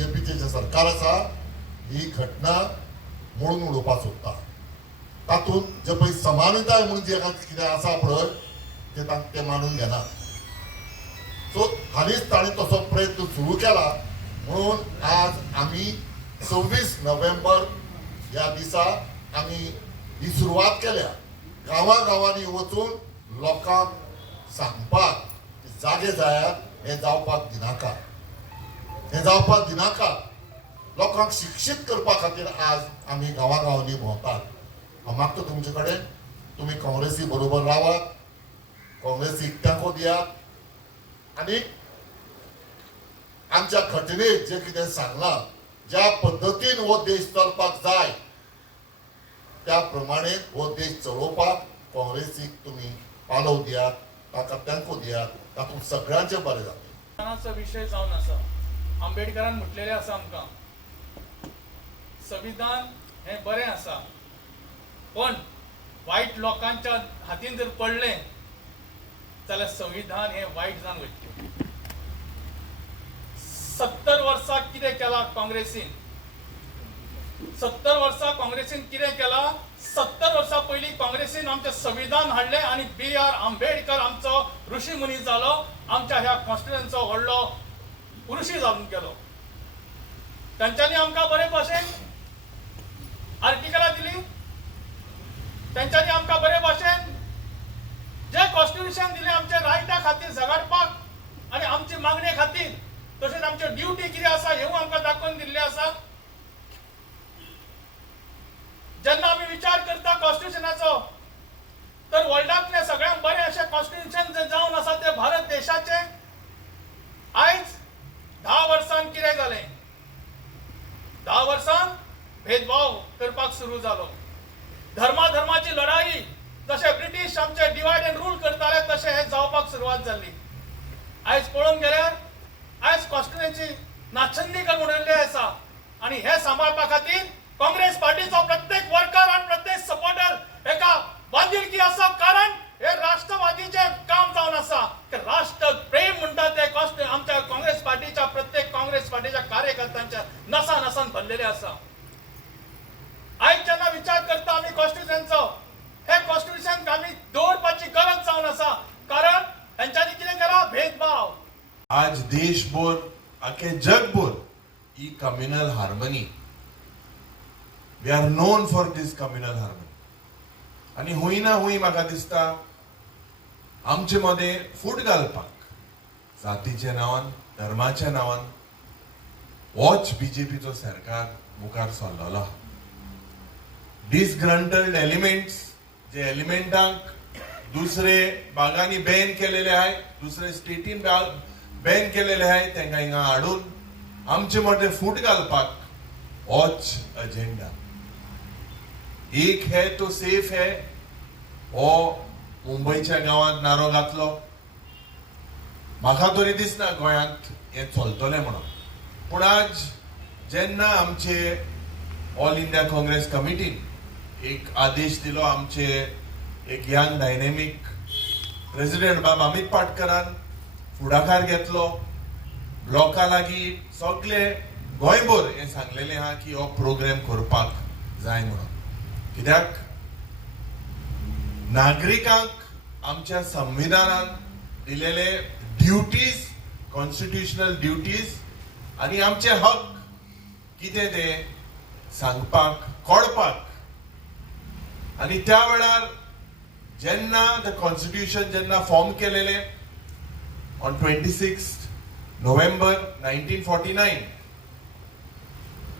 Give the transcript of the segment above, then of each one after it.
बीजेपीचे जे सरकार आसा ही घटना मोडून उडोवपाक सोदता. तातूंत जे पळय समानताय म्हणून जे कितें आसा पळय ते मानून घेना. सो हालींच ताणें तसो प्रयत्न सुरू केला म्हणून आज आमी 26 नोव्हेंबर ह्या दिसा आमी ही सुरवात केल्या. गांवांनी वचून लोकांक सांगपाक जागे जायात हें जावपाक दिनाका, हें जावपाक दिनाका. लोकांक शिक्षीत करपा खातीर आज आमी गांवांनी भोंवतात. हांव मागता तुमचे कडेन तुमी काँग्रेसी बरोबर रावात, काँग्रेसीक तेंको दियात आनी आमच्या घटनेत जे कितें सांगलां, ज्या पद्दतीन हो देश चलपाक जाय त्या प्रमाणे हो देश चलोवपाक काँग्रेसीक तुमी पालव दियात, ताका तेंको दियात. तातूंत सगळ्यांचें बरें जातलें. संविधानाचो विशय जावन आसा. आंबेडकरान म्हटलेलें आसा आमकां संविधान हें बरें आसा, पण वायट लोकांच्या हातीन जर पडलें जाल्यार संविधान हें वायट जावन वयतलें. 70 वर्सां कितें केलां काँग्रेसीन? 70 वर्सां काँग्रेसीन कितें केलां? 70 वर्सां पयलीं काँग्रेसीन आमचें संविधान हाडलें आनी B.R. आंबेडकर आमचो ऋषी मुनी जालो, आमच्या ह्या कॉन्स्टिट्युशनचो व्हडलो ऋषी जावन गेलो. तांच्यांनी आमकां बरे भाशेन आर्टिकलां दिली, तांच्यांनी आमकां बरे भाशेन जे कॉन्स्टिट्युशन दिलें आमच्या रायटा खातीर झगडपाक आनी आमची मागणे खातीर, तशेंच आमच्यो ड्युटी कितें आसा हेवूय आमकां दाखोवन दिल्ले आसा. जेन्ना आमी विचार करता कॉन्स्टिट्युशनाचो, तर वर्ल्डांतलें सगळ्यांत बरें अशें कॉन्स्टिट्युशन जे जावन आसा ते भारत देशाचें. आयज 10 वर्सांन कितें जालें? 10 वर्सांन भेदभाव करपाक सुरू जालो. धर्माची लढाई, जशें ब्रिटीश आमचे डिवायड अँड रूल करताले तशें हें जावपाक सुरवात जाल्ली. आयज पळोवंक गेल्यार आयज कॉन्स्टिट्युशनची नाचंदी करून उडयल्ली आसा आनी हें सांबाळपा खातीर काँग्रेस पार्टीचो प्रत्येक वर्कर आनी प्रत्येक सपोर्टर एका बांदिलकी आसा. कारण हे राष्ट्रवादीचें काम जावन आसा. राष्ट्र प्रेम म्हणटा ते आमच्या काँग्रेस पार्टीच्या प्रत्येक काँग्रेस पार्टीच्या कार्यकर्त्यांच्या नसान भरलेले आसा. आयज जेन्ना विचार करता आमी कॉन्स्टिट्युशनचो, हे कॉन्स्टिट्युशन आमी दवरपाची गरज जावन आसा. कारण तांच्यांनी कितें केला? भेदभाव. आज देशभर आखे जगभर ही communal harmony, we are known for this communal harmony. आणि हुंय ना हुंय म्हाका दिसता आमचे मदे फूट घालपाक जातीच्या नांवान, धर्माच्या नांवान होच बीजेपीचो सरकार मुखार सरलेलो आहा. डिसग्रंटल्ड एलिमेंट्स, जे एलिमेंटांक दुसरे भागांनी बॅन केलेले आहाय, दुसरे स्टेटीन बॅन केलेले आहाय, तांकां हिंगा हाडून आमचे मदे फूट घालपाक होच अजेंडा. एक है तो सेफ है हो मुंबईच्या गावात नारो घातलो. म्हाका तरी दिसना गोंयांत हें चलतलें म्हणून. पूण आज जेन्ना आमचे ऑल इंडिया काँग्रेस कमिटीन एक आदेश दिलो, आमचे एक यंग डायनेमीक प्रेसिडेंट बाब अमित पाटकरान फुडाकार घेतलो. ब्लॉका लागीं सगळे गोंयभर हें सांगलेलें आहा की हो प्रोग्राम करपाक जाय म्हणून. कित्याक नागरिकांक आमच्या संविधानान दिलेले ड्युटीज, कॉन्स्टिट्युशनल ड्युटीज आनी आमचे हक कितें ते सांगपाक, कळपाक. आनी त्या वेळार जेन्ना द कॉन्स्टिट्युशन जेन्ना फॉर्म केलेले ऑन 26 नोव्हेंबर 1949,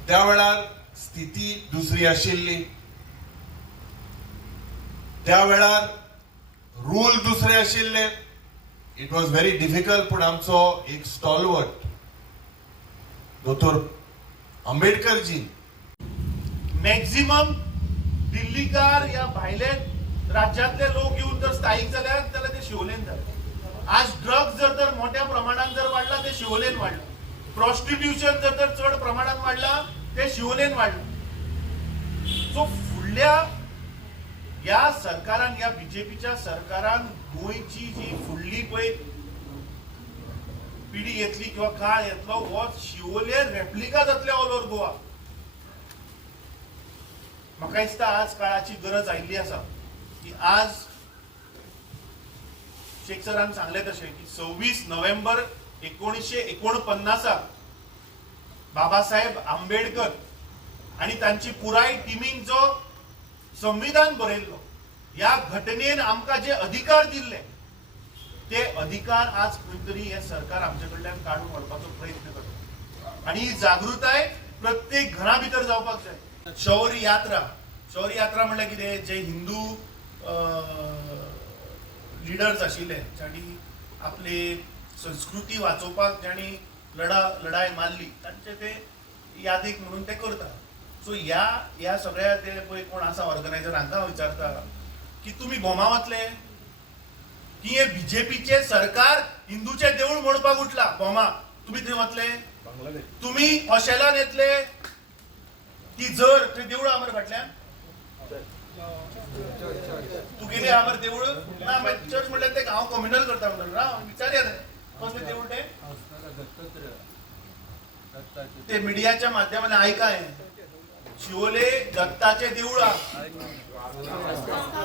त्या वेळार स्थिती दुसरी आशिल्ली. त्या वेळार रूल दुसरे आशिल्ले. It was very difficult. पूण आमचो एक स्टॉलवर्ट दोतोर आंबेडकरजी मॅक्झिमम दिल्लीकार या भायले राज्यांतले लोक येऊन जर स्थायीक जाल्यार ते शिवोलेन जाले. आज ड्रग्स जर मोठ्या प्रमाणात जर वाढला ते शिवोलेन वाढला. प्रॉस्टिट्यूशन जर चढ प्रमाणात वाढला ते शिवोलेन वाढला. सो फुडल्या या सरकारान, या बीजेपीच्या सरकारान गोंयची जी फुडली पळय पिढी येतली किंवा काळ येतलो हो शिवोले रेप्लिका जातले ऑल ओव्हर गोवा. म्हाका दिसता आज काळाची गरज आयिल्ली आसा की आज शेख सरान सांगले तशें की 26 नोव्हेंबर 1949 बाबासाहेब आंबेडकर आणि तांची पुराय टिमीन जो संविधान बरयल्लो ह्या घटनेन आमकां जे अधिकार दिल्ले ते अधिकार आज खंय तरी हे सरकार आमचे कडल्यान काढून व्हरपाचो प्रयत्न करता आणि ही जागृताय प्रत्येक घरा भितर जावपाक जाय. शौर्य यात्रा म्हणल्यार कितें, जे हिंदू लिडर्स आशिल्ले ज्यांनी आपली संस्कृती वाचोवपाक ज्यांनी लढाई मारली तांचे ते यादीक म्हणून ते करता. सो ह्या सगळ्या ते पळय कोण आसा ऑर्गनायझर हांकां विचारता की तुमी बोमा वतले की हे बीजेपीचे सरकार हिंदूचे देऊळ मोडपाक उठला बोमा, तुम्ही थंय वतले? तुम्ही हॉस्टेलान येतले की जर ते देऊळ आमर फाटल्यान तू गेले आमर देऊळ ना चर्च म्हटल्यार ते हांव कम्युनल करता म्हणून विचारया कसले देऊळ ते मिडियाच्या माध्यमाने ऐकाय शिवोले दत्ताचे देऊळ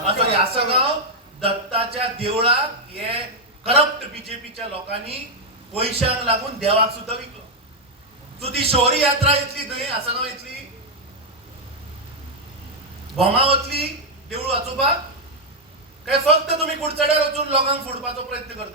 असं यासगाव दत्ताच्या देवळाक हे करप्ट बीजेपीच्या लोकांनी पैशांक लागून देवाक सुद्धा विकलो. सो ती शौर्य यात्रा येतली थंय आसगांव येतली, बोमा वतली देऊळ वाचोवपाक, काय फक्त तुम्ही कुडचड्यार वचून लोकांक फोडपाचो प्रयत्न करता?